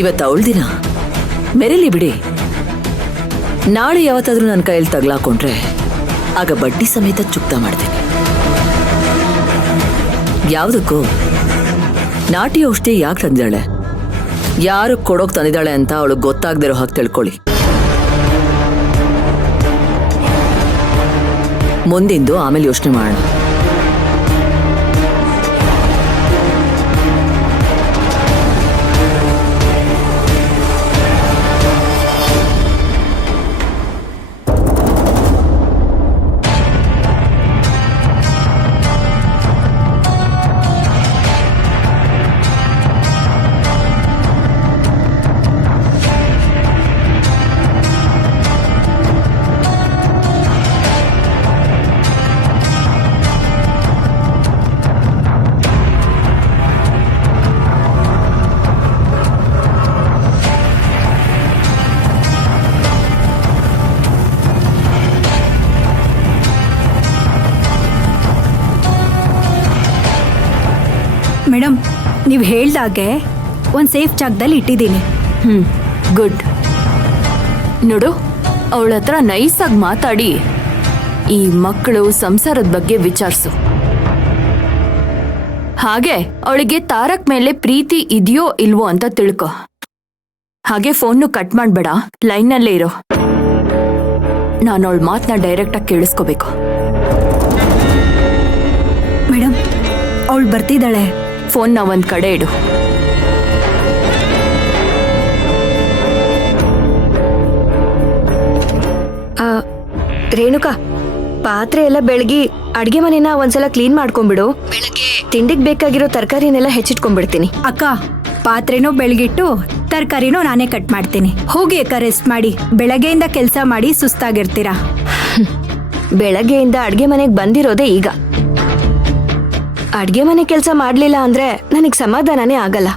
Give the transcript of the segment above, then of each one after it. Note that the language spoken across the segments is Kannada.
ಇವತ್ತು ಅವಳ ದಿನ, ಮೆರೀಲಿ ಬಿಡಿ. ನಾಳೆ ಯಾವತ್ತಾದ್ರೂ ನನ್ನ ಕೈಯಲ್ಲಿ ತಗ್ಲಾಕೊಂಡ್ರೆ ಆಗ ಬಡ್ಡಿ ಸಮೇತ ಚುಕ್ತಾ ಮಾಡ್ತೀನಿ. ಯಾವುದಕ್ಕೂ ನಾಟಿ ಔಷಧಿ ಯಾಕೆ ತಂದಿದ್ದಾಳೆ, ಯಾರು ಕೊಡೋಕ್ ತಂದಿದ್ದಾಳೆ ಅಂತ ಅವಳು ಗೊತ್ತಾಗದಿರೋ ಹಾಗೆ ತಿಳ್ಕೊಳ್ಳಿ. ಮುಂದಿಂದು ಆಮೇಲೆ ಯೋಚನೆ ಮಾಡೋಣ. ಮೇಡಮ್, ನೀವು ಹೇಳ್ದಾಗೆ ಒಂದು ಸೇಫ್ ಜಾಗದಲ್ಲಿ ಇಟ್ಟಿದ್ದೀನಿ. ಗುಡ್. ನೋಡು, ಅವಳ ಹತ್ರ ನೈಸಾಗಿ ಮಾತಾಡಿ ಈ ಮಕ್ಕಳು ಸಂಸಾರದ ಬಗ್ಗೆ ವಿಚಾರಿಸು. ಹಾಗೆ ಅವಳಿಗೆ ತಾರಕ್ ಮೇಲೆ ಪ್ರೀತಿ ಇದೆಯೋ ಇಲ್ವೋ ಅಂತ ತಿಳ್ಕೊ. ಹಾಗೆ ಫೋನ್ನು ಕಟ್ ಮಾಡ್ಬೇಡ, ಲೈನ್ನಲ್ಲೇ ಇರೋ. ನಾನು ಅವಳ ಮಾತನ್ನ ಡೈರೆಕ್ಟಾಗಿ ಕೇಳಿಸ್ಕೋಬೇಕು. ಮೇಡಮ್, ಅವಳು ಬರ್ತಿದ್ದಾಳೆ. ಫೋನ್ನ ಒಂದ್ ಕಡೆ ಇಡು. ರೇಣುಕಾ, ಪಾತ್ರೆ ಎಲ್ಲ ಬೆಳಗಿ ಅಡ್ಗೆ ಮನೆನ ಒಂದ್ಸಲ ಕ್ಲೀನ್ ಮಾಡ್ಕೊಂಡ್ಬಿಡು. ಬೆಳಗ್ಗೆ ತಿಂಡಿಗೆ ಬೇಕಾಗಿರೋ ತರಕಾರಿನೆಲ್ಲ ಹೆಚ್ಚಿಟ್ಕೊಂಡ್ಬಿಡ್ತೀನಿ. ಅಕ್ಕ, ಪಾತ್ರೆನೂ ಬೆಳಗಿಟ್ಟು ತರಕಾರಿನೂ ನಾನೇ ಕಟ್ ಮಾಡ್ತೀನಿ. ಹೋಗಿ ಅಕ್ಕ, ರೆಸ್ಟ್ ಮಾಡಿ. ಬೆಳಗ್ಗೆಯಿಂದ ಕೆಲಸ ಮಾಡಿ ಸುಸ್ತಾಗಿರ್ತೀರಾ. ಬೆಳಗ್ಗೆಯಿಂದ ಅಡ್ಗೆ ಮನೆಗೆ ಬಂದಿರೋದೇ ಈಗ. ಅಡ್ಗೆ ಮನೆ ಕೆಲಸ ಮಾಡ್ಲಿಲ್ಲ ಅಂದ್ರೆ ನನಗ್ ಸಮಾಧಾನನೇ ಆಗಲ್ಲ.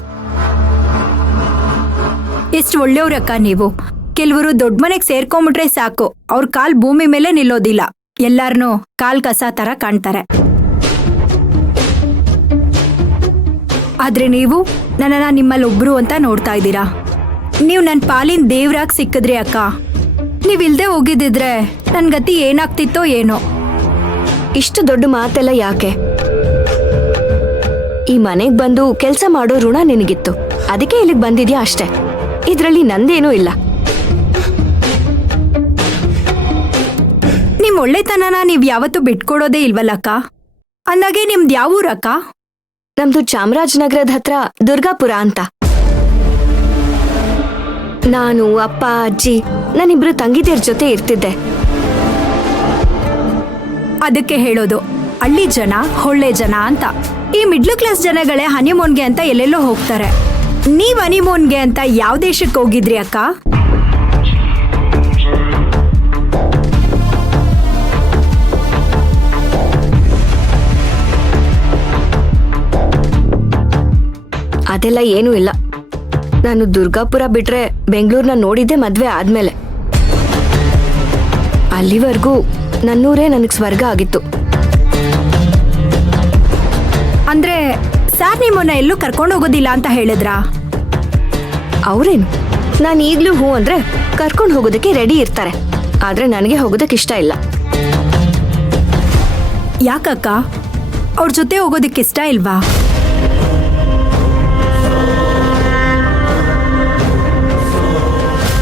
ಎಷ್ಟು ಒಳ್ಳೆಯವ್ರಕ್ಕ ನೀವು. ಕೆಲವರು ದೊಡ್ಡ ಮನೆಗೆ ಸೇರ್ಕೊಂಬಿಟ್ರೆ ಸಾಕು, ಅವ್ರ ಕಾಲ್ ಭೂಮಿ ಮೇಲೆ ನಿಲ್ಲೋದಿಲ್ಲ. ಎಲ್ಲಾರನ್ನೂ ಕಾಲ್ ಕಸ ತರ ಕಾಣ್ತಾರೆ. ಆದ್ರೆ ನೀವು ನನ್ನನ್ನ ನಿಮ್ಮಲ್ಲಿ ಒಬ್ರು ಅಂತ ನೋಡ್ತಾ ಇದ್ದೀರಾ. ನೀವು ನನ್ನ ಪಾಲಿನ ದೇವ್ರಾಗ್ ಸಿಕ್ಕಿದ್ರಿ ಅಕ್ಕ. ನೀವಿಲ್ದೆ ಹೋಗಿದ್ದಿದ್ರೆ ನನ್ ಗತಿ ಏನಾಗ್ತಿತ್ತೋ ಏನೋ. ಇಷ್ಟು ದೊಡ್ಡ ಮಾತೆಲ್ಲ ಯಾಕೆ? ಈ ಮನೆಗ್ ಬಂದು ಕೆಲ್ಸ ಮಾಡೋ ಋಣ ನಿನಗಿತ್ತು, ಅದಕ್ಕೆ ಇಲ್ಲಿಗೆ ಬಂದಿದ್ಯಾ ಅಷ್ಟೇ. ಇದ್ರಲ್ಲಿ ನಂದೇನೂ ಇಲ್ಲ. ನಿಮ್ ಒಳ್ಳೆತನನ ನೀವ್ ಯಾವತ್ತೂ ಬಿಟ್ಕೊಡೋದೇ ಇಲ್ವಲ್ಲಕ್ಕ. ಅಂದಾಗೆ ನಿಮ್ದು ಯಾವ ಊರಕ್ಕ? ನಮ್ದು ಚಾಮರಾಜನಗರದ ಹತ್ರ ದುರ್ಗಾಪುರ ಅಂತ. ನಾನು, ಅಪ್ಪ, ಅಜ್ಜಿ, ನಾನಿಬ್ರು ತಂಗಿದಿರ ಜೊತೆ ಇರ್ತಿದ್ದೆ. ಅದಕ್ಕೆ ಹೇಳೋದು ಹಳ್ಳಿ ಜನ ಒಳ್ಳೆ ಜನ ಅಂತ. ಈ ಮಿಡ್ಲ್ ಕ್ಲಾಸ್ ಜನಗಳೇ ಹನಿಮೂನ್ಗೆ ಅಂತ ಎಲ್ಲೆಲ್ಲೋ ಹೋಗ್ತಾರೆ. ನೀವ್ ಹನಿಮೂನ್ಗೆ ಅಂತ ಯಾವ ದೇಶಕ್ಕೆ ಹೋಗಿದ್ರಿ ಅಕ್ಕ? ಅದೆಲ್ಲ ಏನೂ ಇಲ್ಲ. ನಾನು ದುರ್ಗಾಪುರ ಬಿಟ್ರೆ ಬೆಂಗಳೂರನ್ನ ನೋಡಿದ್ದೆ ಮದ್ವೆ ಆದ್ಮೇಲೆ. ಅಲ್ಲಿವರೆಗೂ ನನ್ನೂರೇ ನನಗ್ ಸ್ವರ್ಗ ಆಗಿತ್ತು. ಅಂದ್ರೆ ಸಾರ್ ನಿಮ್ಮನ್ನ ಎಲ್ಲೂ ಕರ್ಕೊಂಡು ಹೋಗೋದಿಲ್ಲ ಅಂತ ಹೇಳಿದ್ರಾ? ಅವ್ರೇನು, ನಾನು ಈಗ್ಲೂ ಹೂ ಅಂದ್ರೆ ಕರ್ಕೊಂಡು ಹೋಗೋದಕ್ಕೆ ರೆಡಿ ಇರ್ತಾರೆ. ಆದ್ರೆ ನನಗೆ ಹೋಗೋದಕ್ಕೆ ಇಷ್ಟ ಇಲ್ಲ. ಯಾಕಕ್ಕ, ಅವ್ರ ಜೊತೆ ಹೋಗೋದಕ್ಕೆ ಇಷ್ಟ ಇಲ್ವಾ?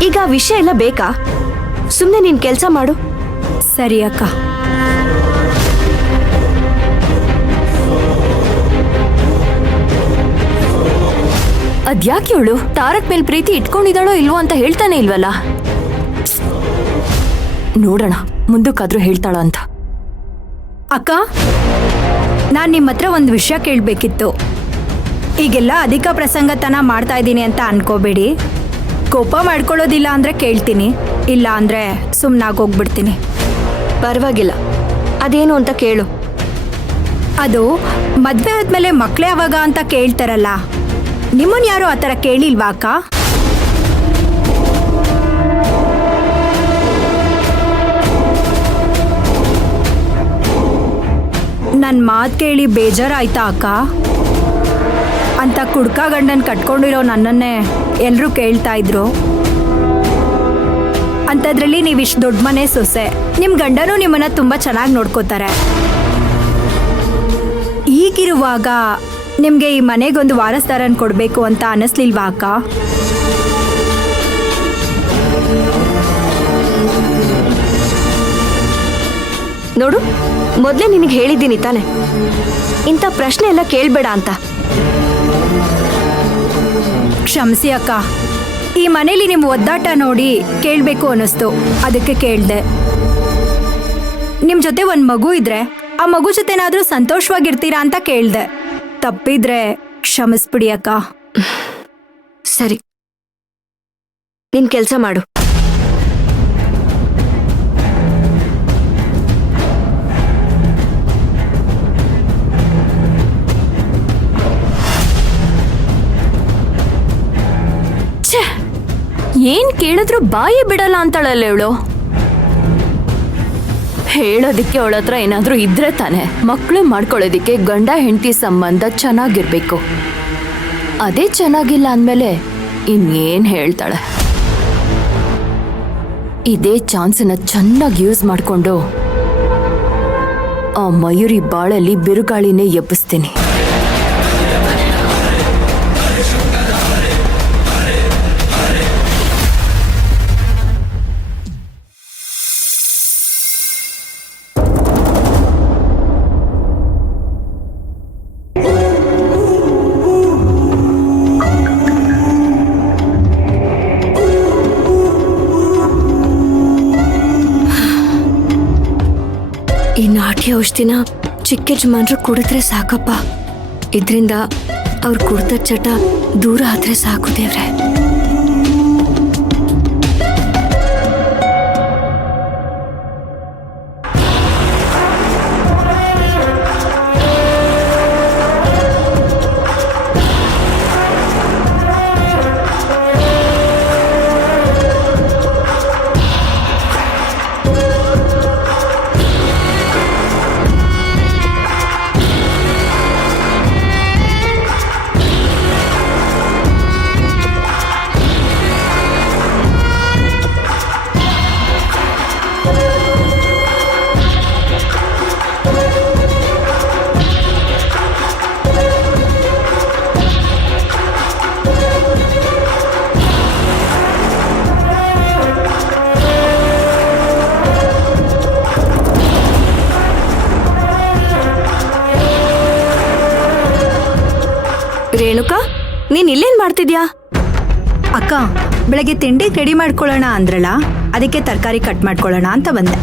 ಈಗ ವಿಷಯ ಎಲ್ಲ ಬೇಕಾ? ಸುಮ್ನೆ ನೀನ್ ಕೆಲ್ಸ ಮಾಡು. ಸರಿ ಅಕ್ಕ. ಅದ್ಯಾಕೆ ಇವಳು ತಾರಕ್ ಮೇಲ್ ಪ್ರೀತಿ ಇಟ್ಕೊಂಡಿದ್ದಾಳೋ ಇಲ್ವೋ ಅಂತ ಹೇಳ್ತಾನೆ ಇಲ್ವಲ್ಲ. ನೋಡೋಣ ಮುಂದಕ್ಕಾದ್ರೂ ಹೇಳ್ತಾಳ ಅಂತ. ಅಕ್ಕ, ನಾನ್ ನಿಮ್ಮ ಹತ್ರ ಒಂದು ವಿಷಯ ಕೇಳಬೇಕಿತ್ತು. ಈಗೆಲ್ಲ ಅಧಿಕ ಪ್ರಸಂಗತನ ಮಾಡ್ತಾ ಇದ್ದೀನಿ ಅಂತ ಅನ್ಕೋಬೇಡಿ. ಕೋಪ ಮಾಡ್ಕೊಳ್ಳೋದಿಲ್ಲ ಅಂದ್ರೆ ಕೇಳ್ತೀನಿ, ಇಲ್ಲ ಅಂದ್ರೆ ಸುಮ್ಮನಾಗೋಗ್ಬಿಡ್ತೀನಿ. ಪರವಾಗಿಲ್ಲ, ಅದೇನು ಅಂತ ಕೇಳು. ಅದು ಮದ್ವೆ ಆದ್ಮೇಲೆ ಮಕ್ಳೇ ಅವಾಗ ಅಂತ ಕೇಳ್ತಾರಲ್ಲ, ನಿಮ್ಮನ್ ಯಾರು ಆ ಥರ ಕೇಳಿಲ್ವಾ ಅಕ್ಕ? ನನ್ನ ಮಾತು ಕೇಳಿ ಬೇಜಾರಾಯ್ತಾ ಅಕ್ಕ? ಅಂತ ಕುಡ್ಕ ಗಂಡನ್ ಕಟ್ಕೊಂಡಿರೋ ನನ್ನನ್ನೇ ಎಲ್ಲರೂ ಕೇಳ್ತಾ ಇದ್ರು. ಅಂಥದ್ರಲ್ಲಿ ನೀವು ಇಷ್ಟು ದೊಡ್ಡ ಮನೆ ಸೊಸೆ, ನಿಮ್ಮ ಗಂಡನೂ ನಿಮ್ಮನ್ನ ತುಂಬ ಚೆನ್ನಾಗಿ ನೋಡ್ಕೋತಾರೆ. ಈಗಿರುವಾಗ ನಿಮಗೆ ಈ ಮನೆಗೊಂದು ವಾರಸ್ದಾರನ್ ಕೊಡಬೇಕು ಅಂತ ಅನ್ನಿಸ್ಲಿಲ್ವಾ ಅಕ್ಕ? ನೋಡು, ಮೊದಲೇ ನಿನಗೆ ಹೇಳಿದ್ದೀನಿ ತಾನೆ, ಇಂಥ ಪ್ರಶ್ನೆ ಎಲ್ಲ ಕೇಳಬೇಡ ಅಂತ. ಕ್ಷಮಿಸಿ ಅಕ್ಕ, ಈ ಮನೇಲಿ ನಿಮ್ಮ ಒದ್ದಾಟ ನೋಡಿ ಕೇಳಬೇಕು ಅನ್ನಿಸ್ತು, ಅದಕ್ಕೆ ಕೇಳಿದೆ. ನಿಮ್ಮ ಜೊತೆ ಒಂದು ಮಗು ಇದ್ರೆ ಆ ಮಗು ಜೊತೆನಾದರೂ ಸಂತೋಷವಾಗಿರ್ತೀರಾ ಅಂತ ಕೇಳಿದೆ. ತಪ್ಪಿದ್ರೆ ಕ್ಷಮಿಸ್ಬಿಡಿ ಅಕ್ಕ. ಸರಿ, ನಿನ್ ಕೆಲಸ ಮಾಡು. ಏನ್ ಕೇಳಿದ್ರು ಬಾಯಿ ಬಿಡಲ್ಲ ಅಂತಾಳಲ್ಲ ಇವಳು. ಹೇಳೋದಿಕ್ಕೆ ಅವಳ ಹತ್ರ ಏನಾದ್ರೂ ಇದ್ರೆ ತಾನೆ. ಮಕ್ಕಳು ಮಾಡ್ಕೊಳ್ಳೋದಿಕ್ಕೆ ಗಂಡ ಹೆಂಡತಿ ಸಂಬಂಧ ಚೆನ್ನಾಗಿರ್ಬೇಕು. ಅದೇ ಚೆನ್ನಾಗಿಲ್ಲ ಅಂದ್ಮೇಲೆ ಇನ್ನೇನ್ ಹೇಳ್ತಾಳೆ. ಇದೇ ಚಾನ್ಸನ್ನ ಚೆನ್ನಾಗಿ ಯೂಸ್ ಮಾಡ್ಕೊಂಡು ಆ ಮಯೂರಿ ಬಾಳಲ್ಲಿ ಬಿರುಗಾಳಿನೇ ಎಬ್ಬಿಸ್ತೀನಿ. ಈ ನಾಟಿ ಔಷಧಿನ ಚಿಕ್ಕ ಯಜಮಾನ್ರು ಕುಡಿದ್ರೆ ಸಾಕಪ್ಪ. ಇದರಿಂದ ಅವ್ರ ಕುಡ್ದ ಚಟ ದೂರ ಆದ್ರೆ ಸಾಕು ದೇವ್ರೆ. ರೇಣುಕಾ, ನೀನ್ ಇಲ್ಲೇನ್ ಮಾಡ್ತಿದ್ಯಾ? ಅಕ್ಕ, ಬೆಳಗ್ಗೆ ತಿಂಡಿ ರೆಡಿ ಮಾಡ್ಕೊಳ್ಳೋಣ ಅಂದ್ರಲ್ಲ, ಅದಕ್ಕೆ ತರಕಾರಿ ಕಟ್ ಮಾಡ್ಕೊಳ್ಳೋಣ ಅಂತ ಬಂದೆ.